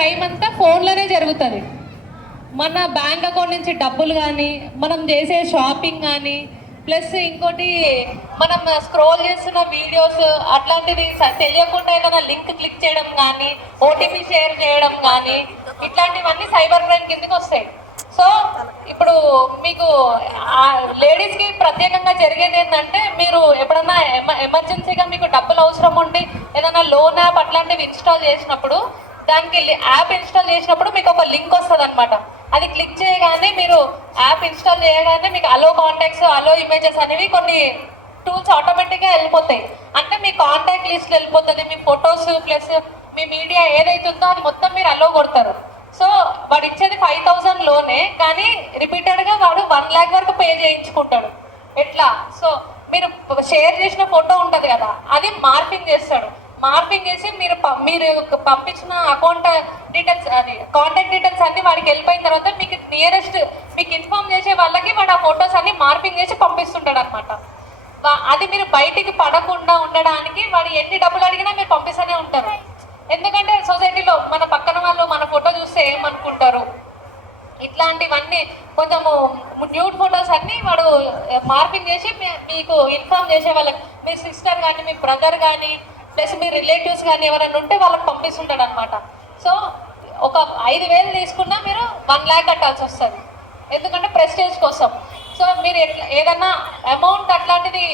Crime అంతా ఫోన్లోనే జరుగుతుంది. మన బ్యాంక్ అకౌంట్ నుంచి డబ్బులు కానీ, మనం చేసే షాపింగ్ కానీ, ప్లస్ ఇంకోటి మనం స్క్రోల్ చేస్తున్న వీడియోస్ అట్లాంటివి తెలియకుండా ఏదైనా లింక్ క్లిక్ చేయడం కానీ, ఓటీపీ షేర్ చేయడం కానీ, ఇట్లాంటివన్నీ సైబర్ క్రైమ్ కిందకి వస్తాయి. సో ఇప్పుడు మీకు లేడీస్కి ప్రత్యేకంగా జరిగేది ఏంటంటే, మీరు ఎప్పుడన్నా ఎమర్జెన్సీగా మీకు డబ్బులు అవసరం ఉండి ఏదైనా లోన్ యాప్ అట్లాంటివి ఇన్స్టాల్ చేసినప్పుడు, దానికి యాప్ ఇన్స్టాల్ చేసినప్పుడు మీకు ఒక లింక్ వస్తుంది అనమాట. అది క్లిక్ చేయగానే, మీరు యాప్ ఇన్స్టాల్ చేయగానే మీకు అలో కాంటాక్ట్స్, అలో ఇమేజెస్ అనేవి కొన్ని టూల్స్ ఆటోమేటిక్గా వెళ్ళిపోతాయి. అంటే మీ కాంటాక్ట్ లిస్ట్ వెళ్ళిపోతుంది, మీ ఫొటోస్ ప్లస్ మీ మీడియా ఏదైతే ఉందో అది మొత్తం మీరు అలో కొడతారు. సో వాడు ఇచ్చేది 5,000 లోనే, కానీ రిపీటెడ్గా వాడు 1 lakh వరకు పే చేయించుకుంటాడు. ఎట్లా? సో మీరు షేర్ చేసిన ఫోటో ఉంటుంది కదా, అది మార్పింగ్ చేస్తాడు. మార్పింగ్ చేసి మీరు పంపించిన అకౌంట్ డీటెయిల్స్, అది కాంటాక్ట్ డీటెయిల్స్ అన్ని వాడికి వెళ్ళిపోయిన తర్వాత మీకు నియరెస్ట్ మీకు ఇన్ఫార్మ్ చేసే వాళ్ళకి వాడు ఆ ఫొటోస్ అన్ని మార్పింగ్ చేసి పంపిస్తుంటాడు అనమాట. అది మీరు బయటికి పడకుండా ఉండడానికి వాడు ఎన్ని డబ్బులు అడిగినా మీరు పంపిస్తూనే ఉంటారు. ఎందుకంటే సొసైటీలో మన పక్కన వాళ్ళు మన ఫోటో చూస్తే ఏమనుకుంటారు, ఇట్లాంటివన్నీ కొంచెము న్యూడ్ ఫొటోస్ అన్నీ వాడు మార్పింగ్ చేసి మీకు ఇన్ఫార్మ్ చేసే వాళ్ళకి, మీ సిస్టర్ కానీ, మీ బ్రదర్ కానీ, ప్లస్ మీ రిలేటివ్స్ కానీ ఎవరైనా ఉంటే వాళ్ళకి పంపిస్తుంటాడు అనమాట. సో ఒక 5,000 తీసుకున్నా మీరు 1 lakh కట్టాల్సి వస్తుంది, ఎందుకంటే ప్రెస్టేజ్ కోసం. సో మీరు ఏదన్నా అమౌంట్ అట్లాంటిది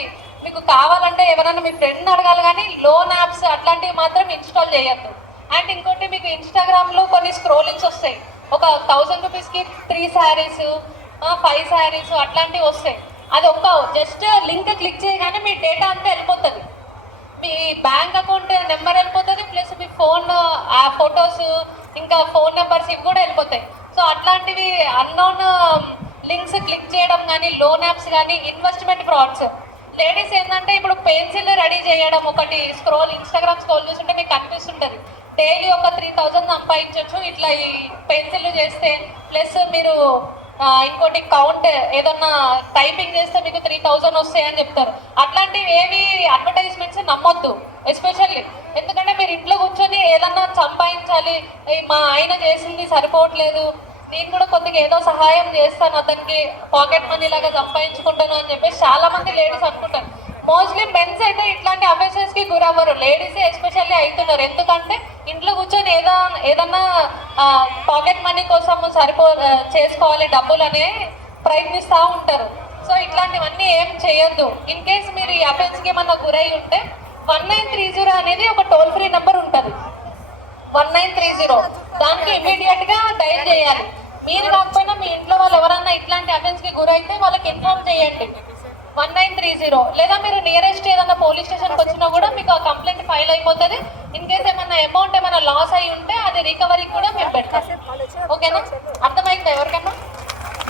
మీకు కావాలంటే ఎవరైనా మీ ఫ్రెండ్ని అడగాలి, కానీ లోన్ యాప్స్ అట్లాంటివి మాత్రం ఇన్స్టాల్ చేయొద్దు. అండ్ ఇంకోటి, మీకు ఇన్స్టాగ్రామ్లో కొన్ని స్క్రోలింగ్స్ వస్తాయి. ఒక 1000 రూపీస్కి 3 శారీస్ 5 శారీస్ అట్లాంటివి వస్తాయి. అది ఒక జస్ట్ లింక్ క్లిక్ చేయగానే మీ డేటా అంతా వెళ్ళిపోతుంది, మీ బ్యాంక్ అకౌంట్ నెంబర్ వెళ్ళిపోతుంది, ప్లస్ మీ ఫోన్ ఫొటోస్ ఇంకా ఫోన్ నెంబర్స్ ఇవి కూడా వెళ్ళిపోతాయి. సో అట్లాంటివి అన్నోన్ లింక్స్ క్లిక్ చేయడం కానీ, లోన్ యాప్స్ కానీ, ఇన్వెస్ట్మెంట్ ఫ్రాడ్స్. లేడీస్ ఏంటంటే ఇప్పుడు పెన్సిల్ రెడీ చేయడం, ఒకటి ఇన్స్టాగ్రామ్ స్క్రోల్ చూస్తుంటే మీకు కనిపిస్తుంటుంది డైలీ ఒక 3,000 సంపాదించవచ్చు ఇట్లా ఈ పెన్సిల్ చేస్తే. ప్లస్ మీరు ఇంకోటి కౌంట్ ఏదన్నా టైపింగ్ చేస్తే మీకు 3,000 వస్తాయని చెప్తారు. అట్లాంటివి ఏవి అడ్వర్టైజ్మెంట్స్ నమ్మొద్దు ఎస్పెషల్లీ. ఎందుకంటే మీరు ఇంట్లో కూర్చొని ఏదన్నా సంపాదించాలి, మా ఆయన చేసింది సరిపోవట్లేదు, నేను కూడా కొద్దిగా ఏదో సహాయం చేస్తాను, అతనికి పాకెట్ మనీ లాగా సంపాదించుకుంటాను అని చెప్పేసి చాలా మంది లేడీస్ అనుకుంటారు. మోస్ట్లీ మెన్స్ అయితే ఇట్లాంటి అఫెన్సెస్కి గురవ్వరు, లేడీస్ ఎస్పెషల్లీ అవుతున్నారు. ఎందుకంటే ఇంట్లో కూర్చొని ఏదన్నా పాకెట్ మనీ కోసం చేసుకోవాలి డబ్బులు అనే ప్రయత్నిస్తూ ఉంటారు. సో ఇట్లాంటివన్నీ ఏం చేయొద్దు. ఇన్ కేస్ మీరు ఈ అఫెన్స్కి ఏమన్నా గురై ఉంటే 1930 అనేది ఒక టోల్ ఫ్రీ నెంబర్ ఉంటుంది, 1930. దానికి ఇమీడియట్గా డైల్ చేయాలి. మీరు కాకపోయినా మీ ఇంట్లో వాళ్ళు ఎవరన్నా ఇట్లాంటి అఫెన్స్కి గురైతే వాళ్ళకి ఇన్ఫార్మ్ చేయండి 1930. లేదా మీరు నియరెస్ట్ ఏదన్నా పోలీస్ స్టేషన్కి వచ్చినా కూడా మీకు ఆ కంప్లైంట్ ఫైల్ అయిపోతుంది. ఇన్ కేస్ ఏమన్నా అమౌంట్ ఏమైనా లాస్ అయి ఉంటే అది రికవరీ కూడా మేము పెడతాం. ఓకేనా? అర్థమైందా ఎవరికన్నా?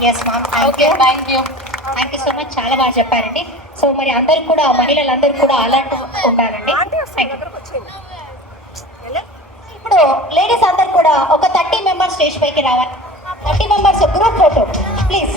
Yes ma'am. Okay, thank you so much. చాలా బాగా చెప్పారండి. సో మరి అందరికి కూడా, మహిళలందరూ కూడా అలర్ట్ ఉంటారండి. ఇప్పుడు లేడీస్ అందరు కూడా ఒక 30 మెంబర్స్ స్టేజ్ పైకి రావాలి. 30 మెంబర్స్ గ్రూప్ ఫోటో ప్లీజ్.